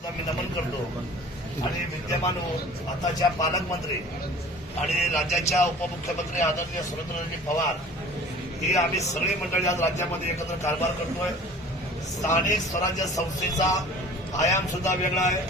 मी नमन करतो आणि विद्यमान आताच्या पालकमंत्री आणि राज्याच्या उपमुख्यमंत्री आदरणीय सुरेंद्रजी पवार ही आम्ही सगळी मंडळी आज राज्यामध्ये एकत्र कारभार करतोय. स्थानिक स्वराज्य संस्थेचा आयाम सुद्धा वेगळा आहे,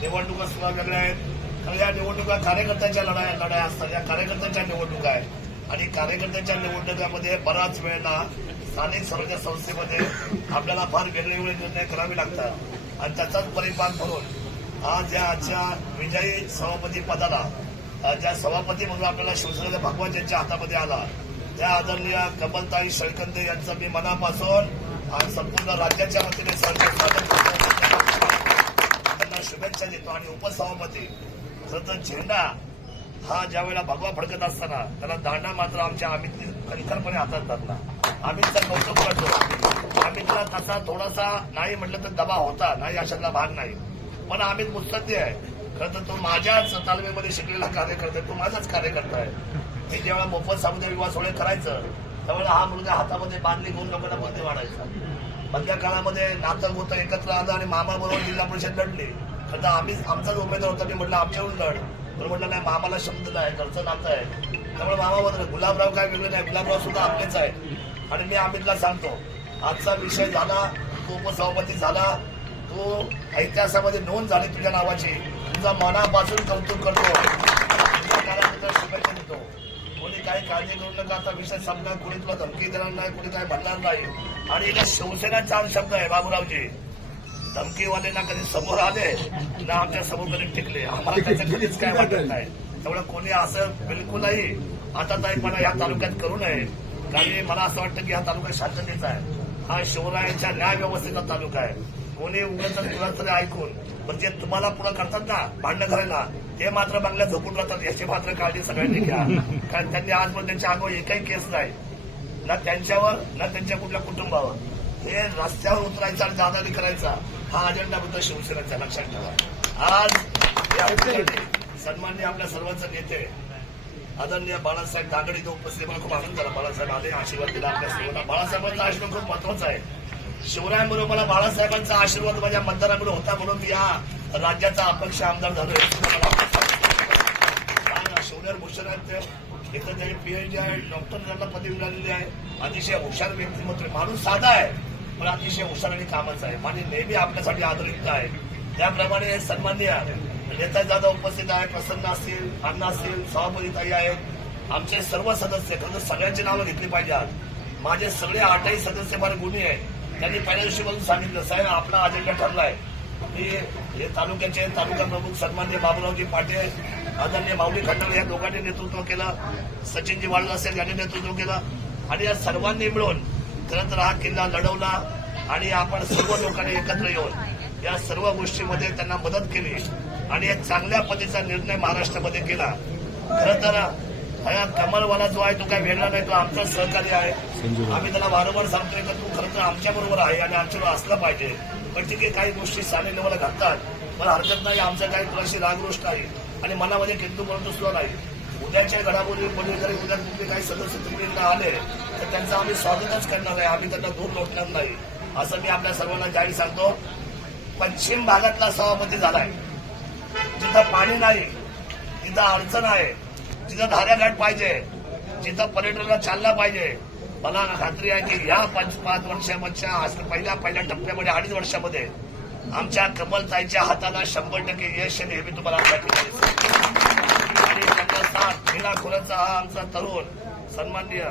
निवडणुका सुद्धा वेगळ्या आहेत. कारण या निवडणुका कार्यकर्त्यांच्या लढाया असतात, या कार्यकर्त्यांच्या निवडणुका आहेत आणि कार्यकर्त्यांच्या निवडणुकामध्ये बराच वेळेला स्थानिक स्वराज्य संस्थेमध्ये आपल्याला फार वेगवेगळे निर्णय करावे लागतात आणि त्याचाच परिपाक म्हणून आज या आजच्या विजयी सभापती पदाला ज्या सभापती म्हणून आपल्याला शिवसेनेचा भगवा ज्यांच्या हातामध्ये आला त्या आदरणीय कमलताई शळकंदे यांचं मी मनापासून आणि संपूर्ण राज्याच्या वतीने स्वागत करतो, त्यांना शुभेच्छा देतो. आणि उपसभापती खरं झेंडा हा ज्या वेळेला भगवा फडकत असताना त्याला दांडा मात्र आमच्या अमितने खंखरपणे हातात धरला. अमितचं कौतुक करतो. अमितला तसा थोडासा नाही म्हटलं तर दबाव होता, नाही अशातला भाग नाही, पण अमित मुत्सद्दी आहे. खरं तर तो माझ्याच तालमीमध्ये शिकलेला कार्यकर्ता आहे, तो माझाच कार्यकर्ता आहे. मी जेव्हा मोफत समुदाय विवाह सोहळे करायचं त्यावेळेला हा मुलगा हातामध्ये बांधली घेऊन लोकांना मध्ये वाढायचा. मधल्या काळामध्ये नातं गोतं एकत्र आलं आणि मामाबरोबर जिल्हा परिषद लढली. खरं तर आमचाच उमेदवार होता. मी म्हटलं आमच्याकडून लढ, तर म्हटलं नाही मामाला शब्द नाही, घरचं नातं आहे. त्यामुळे मामाबरोबर गुलाबराव काय वेगळं नाही, गुलाबराव सुद्धा आपलेच आहे. आणि मी अमितला सांगतो आजचा विषय झाला, तो उपसभापती झाला, तो इतिहासामध्ये नोंद झाली तुझ्या नावाची, तुझा मनापासून कौतुक करतो, तुझ्या काळाबद्दल शुभेच्छा देतो. कोणी काही काळजी करू नका, आता विषय संपला, कोणी तुला धमकी देणार नाही, कोणी काही म्हणणार नाही. आणि इथे शिवसेना चार शब्द आहे बाबूरावजी, धमकीवाले ना कधी समोर आले ना आमच्या समोर कधी टिकले, आम्हाला त्याचं कधीच काय वाटत नाही. त्यामुळे कोणी असं बिलकुलही आता ताईपणा या तालुक्यात करू नये. कारण मला असं वाटतं की हा तालुका शांततेचा आहे, हा शिवरायांच्या न्याय व्यवस्थेचा तालुका आहे. कोणी उगाच तरी ऐकून म्हणजे तुम्हाला पुढे करतात ना भांडणं करायला, ते मात्र बंगल्यात झोपून राहतात, याची मात्र काळजी सगळ्यांनी घ्या. कारण त्यांनी आजपर्यंत त्यांच्या अंगावर एकही केस नाही, ना त्यांच्यावर ना त्यांच्या कुठल्या कुटुंबावर. हे रस्त्यावर उतरायचा आणि दादागिरी करायचा हा अजेंडा होता शिवसेनेचा, लक्षात ठेवा. आज या सन्माननीय आपल्या सर्वांचे नेते आदरणीय बाळासाहेब दांगडे इथं उपस्थित, मला खूप आनंद झाला. बाळासाहेब आले, आशीर्वाद दिला आपल्या सर्वांना. बाळासाहेबांचा आशीर्वाद खूप महत्वाचा आहे. शिवरायांबरोबर मला बाळासाहेबांचा आशीर्वाद माझ्या मतदारांकडे होता म्हणून मी या राज्याचा अपक्ष आमदार झालोय. शिवराय भूषण आहेत ते, इथं त्यांनी पीएचडी आहे, डॉक्टर त्यांना पदवी मिळालेली आहे. अतिशय हुशार व्यक्तिमत्व, माणूस साधा आहे पण अतिशय हुशार आणि कामाचा आहे आणि नेहमी आपल्यासाठी आदरित आहे. त्याप्रमाणे सन्माननीय नेता दादा उपस्थित आहे, प्रसन्न असतील, अण्णा असतील, सभापती ताई आहेत, आमचे सर्व सदस्य. खरं सगळ्यांची नावं घेतली पाहिजेत. माझे सगळे 8ही सदस्य फार गुणी आहेत. त्यांनी पहिल्या दिवशी म्हणून सांगितलं साहेब आपला अजेंडा ठरलाय की हे तालुक्याचे तालुका प्रमुख सन्माननीय बाबूरावजी पाटील, आदरणीय माऊली खंडाळे या दोघांनी नेतृत्व केलं, सचिनजी वाळू असेल यांनी नेतृत्व केलं आणि या सर्वांनी मिळून खरं तर हा किल्ला लढवला आणि आपण सर्व लोकांनी एकत्र येऊन या सर्व गोष्टीमध्ये त्यांना मदत केली आणि एक चांगल्या पद्धतीचा निर्णय महाराष्ट्रामध्ये केला. खरं तर हा कमलवाला जो आहे तो काही वेगळा नाही, तो आमचा सहकारी आहे. आम्ही त्याला वारंवार सांगतोय की तू खरं तर आमच्या बरोबर आहे आणि आमच्यावर असलं पाहिजे. पण ठीक आहे, काही गोष्टी साने लेवलला घालतात, मला हरकत नाही, आमचं काही तुलाशी रागरोष नाही आणि मनामध्ये किंतु म्हणतो सुद्धा नाही. उद्याच्या घडामोडी जरी उद्या कुठले काही सदस्य तुम्ही आले तर त्यांचं आम्ही स्वागतच करणार आहे, आम्ही त्यांना दूर लोटणार नाही, असं मी आपल्या सर्वांना जाहीर सांगतो. पश्चिम भागातला सभापती झालाय, जिथं पाणी नाही, तिथं अडचण आहे, जिथं धाऱ्याघाट पाहिजे, जिथं पर्यटनाला चालना पाहिजे. मला खात्री आहे की या 5 वर्षाच्या पहिल्या टप्प्यामध्ये 2.5 वर्षामध्ये आमच्या कमलताईच्या हाताला 100% यश आणि हे मी तुम्हाला त्या ठिकाणी आणि त्यांचा साथ विनाखोराचा हा आमचा तरुण सन्माननीय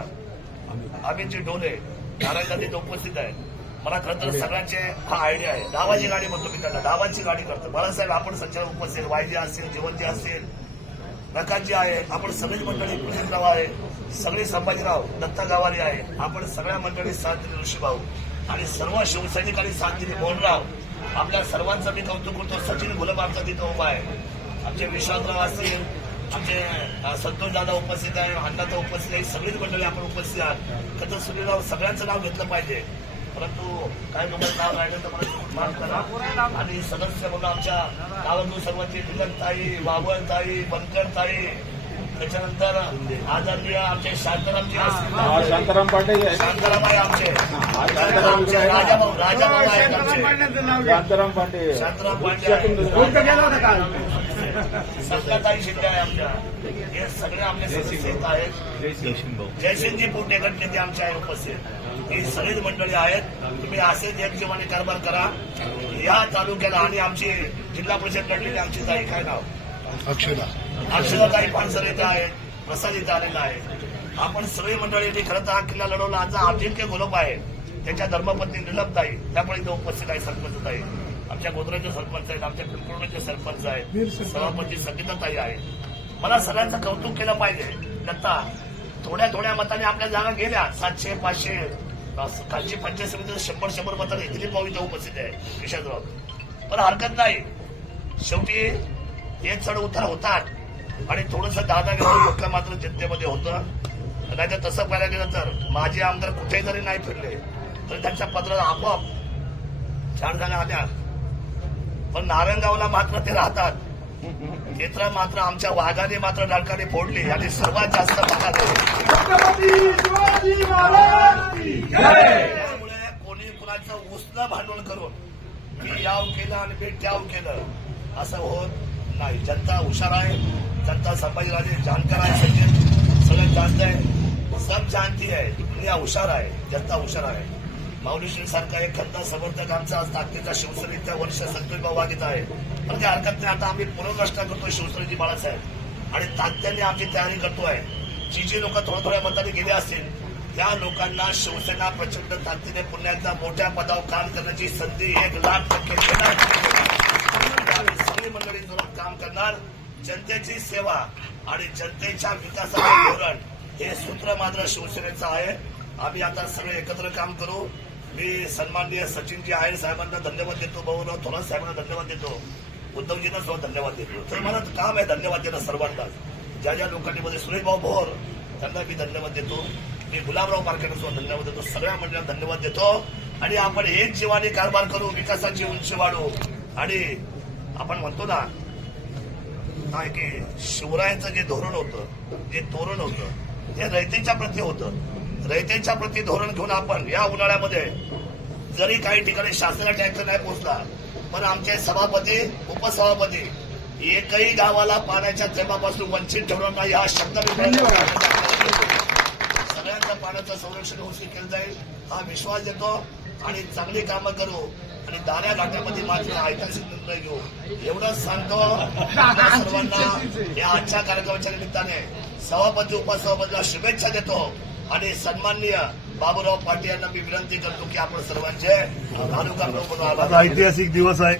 अमितजी डोले नारायण तिथे उपस्थित आहे. मला खरं तर सगळ्यांचे हा आयडिया आहे. धावाची गाडी म्हणतो मी त्यांना, धावाची गाडी करतो. बाळासाहेब आपण संचालक उपस्थित, वायजे असतील, जीवनजी असतील, नकाजी आहे, आपण सगळी मंडळी, प्रदीपराव आहे, सगळे संभाजीराव, दत्ता गावारी आहे, आपण सगळ्या मंडळी साथ दिली, ऋषीभाऊ आणि सर्व शिवसैनिकांनी साथ दिली, मोहनराव, आपल्या सर्वांचं मी कौतुक करतो. सचिन गुलाब आमचा तिथं उभा आहे, आमचे विश्वासराव असतील, आमचे संतोष दादा उपस्थित आहे, अण्णाचा उपस्थित आहे, सगळीच मंडळी आपण उपस्थित आहात. तर सुनीलराव सगळ्यांचं नाव घेतलं पाहिजे, परंतु काही लोकांचं नाव राहिलं तर मला माफ करा. आणि सदस्य म्हणून आमच्या गावातून सर्वांची मिलनताई, वावळताई, बनकरताई, त्याच्यानंतर आदरणीय आमचे शांतारामजी असतील, शांताराम पाटील आहे. शांताराम आहे आमचे, शांताराम आमचे राजाभाऊ आहेत आमचे, शांताराम पाटील शांताराम पांडे आहे, सत्ताताई शिंदे आहे आमच्या. हे सगळे आपले सदस्य येत आहेत. जयसिंगजी पुणे गट नेते आमचे आहे उपस्थित. ही सगळीच मंडळी आहेत. तुम्ही असेच एकजीवाने कारभार करा या तालुक्याला. आणि आमची जिल्हा परिषद लढलेली आमची ताई, काय नाव, अक्षताताई पानसर इथे आहेत, प्रसाद इथे आलेला आहे. आपण सगळी मंडळी खरं तर हा किल्ला लढवला. आजचा अजिंक्य गोलप आहे, त्यांच्या धर्मपत्नी निलमताई त्यामुळे इथे उपस्थित आहे. सरपंच ताई आमच्या गोधराचे सरपंच आहेत, आमच्या पिंपळूणचे सरपंच आहेत, सभापती संगीताताई आहेत. मला सगळ्यांचं कौतुक केलं पाहिजे. दत्ता थोड्या मताने आपल्या जागा गेल्या 700 500 खालची पंचायत समिती 100 मताने दिलीप भाऊ इथे उपस्थित आहे विशालराव. पण हरकत नाही, शेवटी हे चढ उतार होतात आणि थोडंसं दादागिरी लोक मात्र जनतेमध्ये होतं. नाही तर तसं पाहायला गेलं तर माझे आमदार कुठेही जरी नाही फिरले तरी त्यांच्या पत्राला आपोआप 4 जागा आल्या. पण नारायणगावला मात्र ते राहतात. क्षेत्र मात्र आमच्या वाघाने मात्र डळकाने फोडली आणि सर्वात जास्त भागात त्यामुळे कोणी कुणाचं उसनं भांडवल करून की याव केलं आणि मी त्याव केलं असं होत नाही. जनता हुशार आहे, जनता संभाजीराजे जानकर आहे, सचिन सगळ्यात जास्त आहे, सब जानती आहे, दुनिया हुशार आहे, जनता हुशार आहे. माऊलीश्री सारखा एक खंदा समर्थक आमचा आज ताकदीचा शिवसेनेच्या वर्ष संतोषभाऊ वागित आहे. पण त्या हरकत नाही. आता आम्ही पुनर्रचना करतोय शिवसेनेची बाळासाहेब आणि ताकदीने आमची तयारी करतोय. जी लोक थोड्या मताने गेले असतील त्या लोकांना शिवसेना प्रचंड ताकदीने पुण्याच्या मोठ्या पदावर काम करण्याची संधी 1,00,000% देणार. सगळी मंडळी जोरात काम करणार. जनतेची सेवा आणि जनतेच्या विकासाचे धोरण हे सूत्र मात्र शिवसेनेचं आहे. आम्ही आता सगळे एकत्र काम करू. मी सन्माननीय सचिनजी आहेर साहेबांना धन्यवाद देतो, भाऊराव थोरात साहेबांना धन्यवाद देतो, उद्धवजींना सुद्धा धन्यवाद देतो. तर मला काम आहे धन्यवाद देणं सर्वांनाच. ज्या लोकांनी मध्ये सुरेशभाऊ भोर त्यांना मी धन्यवाद देतो, मी गुलाबराव पारखेंना सुद्धा धन्यवाद देतो, सगळ्या मंडळांना धन्यवाद देतो. आणि आपण एक जीवाने कारभार करू, विकासाची उंची वाढू. आणि आपण म्हणतो ना काय की शिवरायांचं जे धोरण होतं, जे तोरण होतं ते रयतेच्या प्रती होतं. रयतेच्या प्रती धोरण घेऊन आपण या उन्हाळ्यामध्ये जरी काही ठिकाणी शासनाला टँकर नाही पोहोचला पण आमचे सभापती उपसभापती एकही गावाला पाण्याच्या थेंबापासून वंचित ठेवणार नाही हा शब्द सगळ्यांचं पाण्याचं संरक्षण व्यवस्थित केलं जाईल हा विश्वास देतो. आणि चांगली कामं करू आणि दाऱ्या घाट्यामध्ये मात्र ऐतिहासिक निर्णय घेऊ एवढंच सांगतो. सर्वांना या आजच्या कार्यक्रमाच्या निमित्ताने सभापती उपसभापतीला शुभेच्छा देतो आणि सन्माननीय बाबूराव पाटील यांना मी विनंती करतो की आपण सर्वांचे तालुका प्रमुख. ऐतिहासिक दिवस आहे.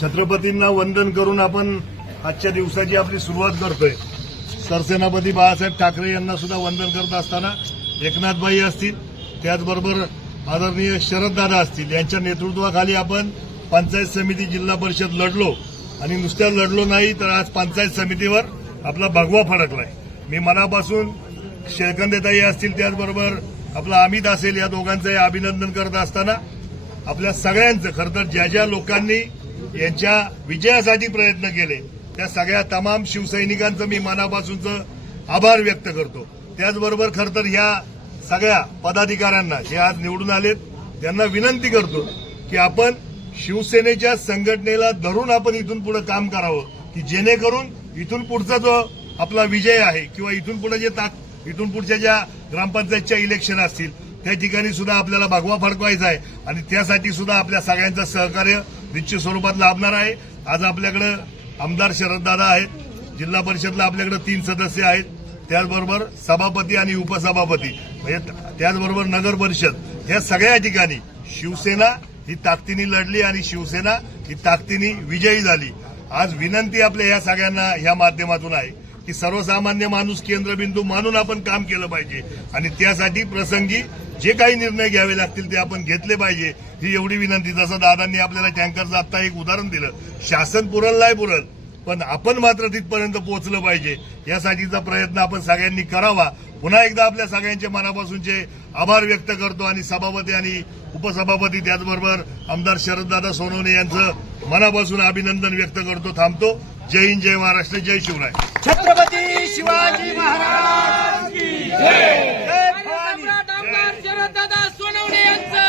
छत्रपतींना वंदन करून आपण आजच्या दिवसाची आपली सुरुवात करतोय. सरसेनापती बाळासाहेब ठाकरे यांना सुद्धा वंदन करत असताना एकनाथबाई असतील, त्याचबरोबर आदरणीय शरददादा असतील, यांच्या नेतृत्वाखाली आपण पंचायत समिती जिल्हा परिषद लढलो आणि नुसत्या लढलो नाही तर आज पंचायत समितीवर आपला भगवा फडकलाय. मी मनापासून शेळकंदेताई असतील, त्याचबरोबर आपला अमित असेल, या दोघांचंही अभिनंदन करत असताना आपल्या सगळ्यांचं खरं तर ज्या लोकांनी यांच्या विजयासाठी प्रयत्न केले त्या सगळ्या तमाम शिवसैनिकांचं मी मनापासूनचं आभार व्यक्त करतो. त्याचबरोबर खरं तर ह्या सगळ्या पदाधिकाऱ्यांना जे आज निवडून आलेत त्यांना विनंती करतो की आपण शिवसेनेच्या संघटनेला धरून आपण इथून पुढे काम करावं की जेणेकरून इथून पुढचा जो आपला विजय आहे किंवा इथून पुढे इथून पुढच्या ज्या ग्रामपंचायतच्या इलेक्शन असतील त्या ठिकाणी सुद्धा आपल्याला भगवा फडकवायचा आहे आणि त्यासाठी सुद्धा आपल्या सगळ्यांचं सहकार्य निश्चित स्वरूपात लाभणार आहे. आज आपल्याकडे आमदार शरददादा आहेत, जिल्हा परिषदला आपल्याकडे 3 सदस्य आहेत, त्याचबरोबर सभापती आणि उपसभापती म्हणजे त्याचबरोबर नगर परिषद या सगळ्या ठिकाणी शिवसेना ही ताकदीने लढली आणि शिवसेना ही ताकदीने विजयी झाली. आज विनंती आपल्या या सगळ्यांना या माध्यमातून आहे की सर्वसामान्य माणूस केंद्रबिंदू मानून आपण काम केलं पाहिजे आणि त्यासाठी प्रसंगी जे काही निर्णय घ्यावे लागतील ते आपण घेतले पाहिजे ही एवढी विनंती. जसं दादांनी आपल्याला टँकरचं आता एक उदाहरण दिलं, शासन पुरल नाही पुरल पण आपण मात्र तिथपर्यंत पोहोचलं पाहिजे यासाठीचा प्रयत्न आपण सगळ्यांनी करावा. पुन्हा एकदा आपल्या सगळ्यांच्या मनापासूनचे आभार व्यक्त करतो आणि सभापती आणि उपसभापती त्याचबरोबर आमदार शरददादा सोनवणे यांचं मनापासून अभिनंदन व्यक्त करतो. थांबतो. जय हिंद, जय महाराष्ट्र, जय शिवराय. छत्रपती शिवाजी महाराज की जय. जय भवानी. सम्राट आमदार शरददादा सोनवणे यांचा